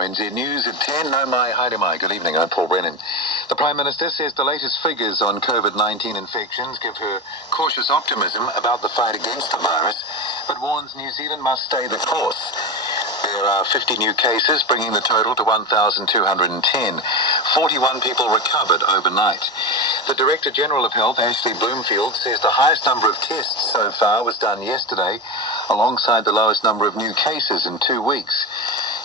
RNZ News at 10. No, my, hi to my. Good evening, I'm Paul Brennan. The Prime Minister says the latest figures on COVID-19 infections give her cautious optimism about the fight against the virus, but warns New Zealand must stay the course. There are 50 new cases, bringing the total to 1,210. 41 people recovered overnight. The Director General of Health, Ashley Bloomfield, says the highest number of tests so far was done yesterday, alongside the lowest number of new cases in 2 weeks.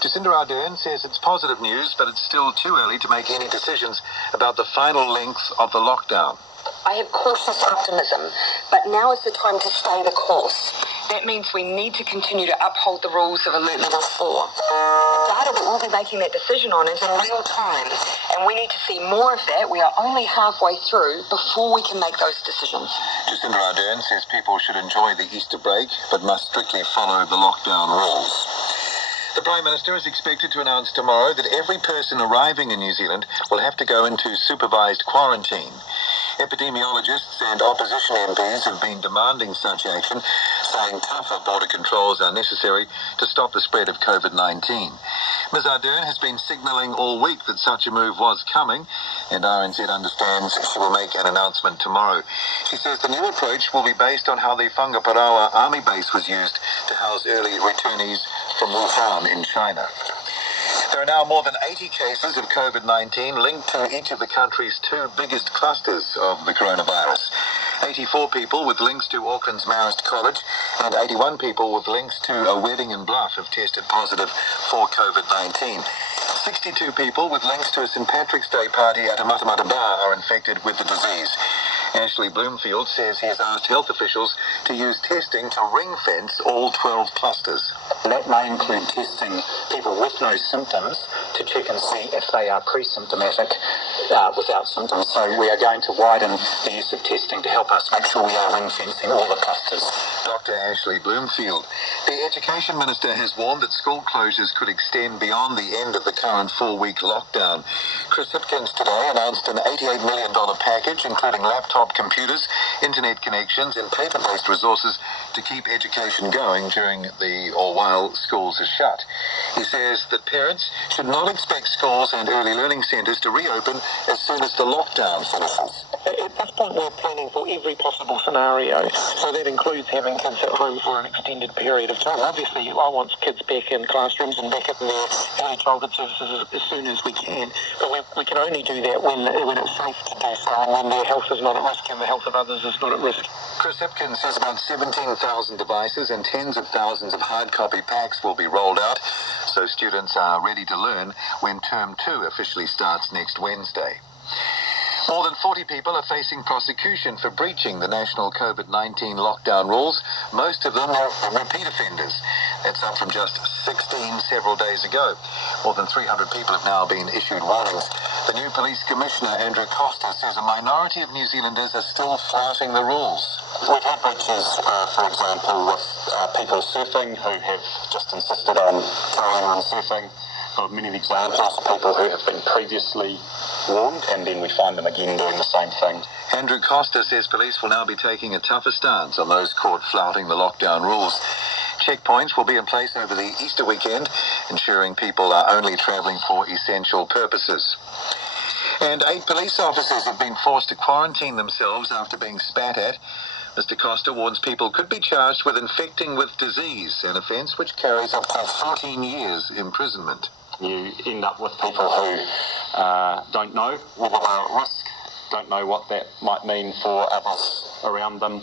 Jacinda Ardern says it's positive news, but it's still too early to make any decisions about the final length of the lockdown. I have cautious optimism, but now is the time to stay the course. That means we need to continue to uphold the rules of Alert Level 4. The data that we'll be making that decision on is in real time, and we need to see more of that. We are only halfway through before we can make those decisions. Jacinda Ardern says people should enjoy the Easter break, but must strictly follow the lockdown rules. The Prime Minister is expected to announce tomorrow that every person arriving in New Zealand will have to go into supervised quarantine. Epidemiologists and opposition MPs have been demanding such action, saying tougher border controls are necessary to stop the spread of COVID-19. Ms Ardern has been signalling all week that such a move was coming, and RNZ understands she will make an announcement tomorrow. She says the new approach will be based on how the Whangaparaoa Army base was used to house early returnees from Wuhan in China. There are now more than 80 cases of COVID-19 linked to each of the country's two biggest clusters of the coronavirus. 84 people with links to Auckland's Marist College and 81 people with links to a wedding in Bluff have tested positive for COVID-19. 62 people with links to a St. Patrick's Day party at a Matamata bar are infected with the disease. Ashley Bloomfield says he has asked health officials to use testing to ring-fence all 12 clusters. That may include testing people with no symptoms to check and see if they are pre-symptomatic without symptoms. So we are going to widen the use of testing to help us make sure we are ring-fencing all the clusters. Dr. Ashley Bloomfield. The Education Minister has warned that school closures could extend beyond the end of the current 4-week lockdown. Chris Hipkins today announced an $88 million package, including laptop computers, internet connections and paper-based resources to keep education going while schools are shut. He says that parents should not expect schools and early learning centres to reopen as soon as the lockdown finishes. At this point, we're planning for every possible scenario, so that includes having kids at home for an extended period of time. Obviously, I want kids back in classrooms and back in their early childhood services as soon as we can, but we can only do that when it's safe to do so and when their health is not at risk and the health of others is not at risk. Chris Hipkins says about 17,000 devices and tens of thousands of hard copy packs will be rolled out, so students are ready to learn when Term 2 officially starts next Wednesday. More than 40 people are facing prosecution for breaching the national COVID-19 lockdown rules. Most of them are repeat offenders. That's up from just 16 several days ago. More than 300 people have now been issued warnings. The new police commissioner, Andrew Costa, says a minority of New Zealanders are still flouting the rules. We've had breaches, for example, with people surfing who have just insisted on carrying on surfing. Many examples of people who have been previously warned, and then we find them again doing the same thing. Andrew Costa says police will now be taking a tougher stance on those caught flouting the lockdown rules. Checkpoints will be in place over the Easter weekend, ensuring people are only travelling for essential purposes. And 8 police officers have been forced to quarantine themselves after being spat at. Mr. Costa warns people could be charged with infecting with disease, an offence which carries up to 14 years imprisonment. You end up with people who don't know whether they're at risk, don't know what that might mean for others around them,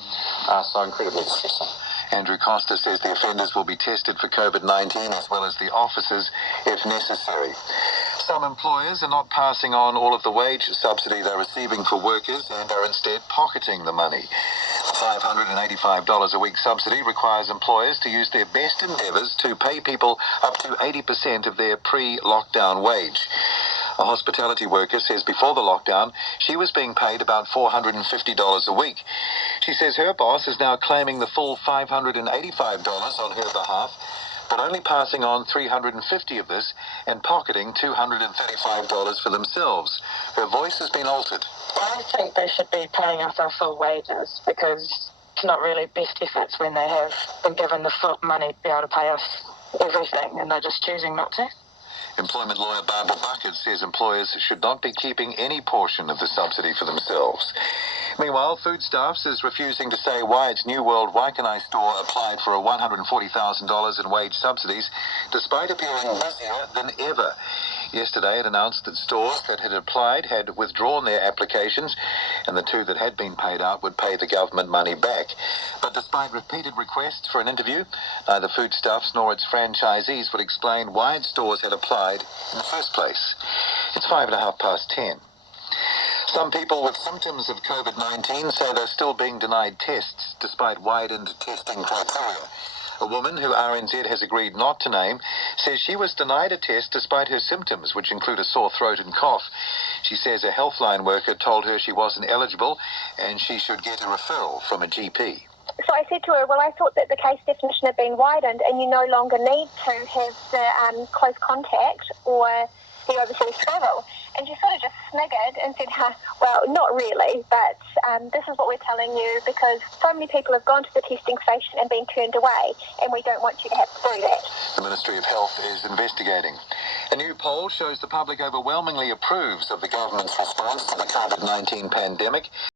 so incredibly distressing. Andrew Costa says the offenders will be tested for COVID-19 as well as the officers if necessary. Some employers are not passing on all of the wage subsidy they're receiving for workers and are instead pocketing the money. The $585 a week subsidy requires employers to use their best endeavours to pay people up to 80% of their pre-lockdown wage. A hospitality worker says before the lockdown, she was being paid about $450 a week. She says her boss is now claiming the full $585 on her behalf, but only passing on $350 of this and pocketing $235 for themselves. Her voice has been altered. I think they should be paying us our full wages, because it's not really best efforts when they have been given the full money to be able to pay us everything and they're just choosing not to. Employment lawyer Barbara Bucket says employers should not be keeping any portion of the subsidy for themselves. Meanwhile, Foodstuffs is refusing to say why its New World Waikanae store applied for $140,000 in wage subsidies, despite appearing busier than ever. Yesterday, it announced that stores that had applied had withdrawn their applications, and the two that had been paid out would pay the government money back. But despite repeated requests for an interview, neither Foodstuffs nor its franchisees would explain why its stores had applied in the first place. It's 10:05. Some people with symptoms of COVID-19 say they're still being denied tests despite widened testing criteria. A woman who RNZ has agreed not to name says she was denied a test despite her symptoms, which include a sore throat and cough. She says a healthline worker told her she wasn't eligible and she should get a referral from a GP. So I said to her, well, I thought that the case definition had been widened and you no longer need to have the close contact or the overseas travel. And she sort of just sniggered and said, well, not really, but this is what we're telling you because so many people have gone to the testing station and been turned away, and we don't want you to have to do that. The Ministry of Health is investigating. A new poll shows the public overwhelmingly approves of the government's response to the COVID-19 pandemic.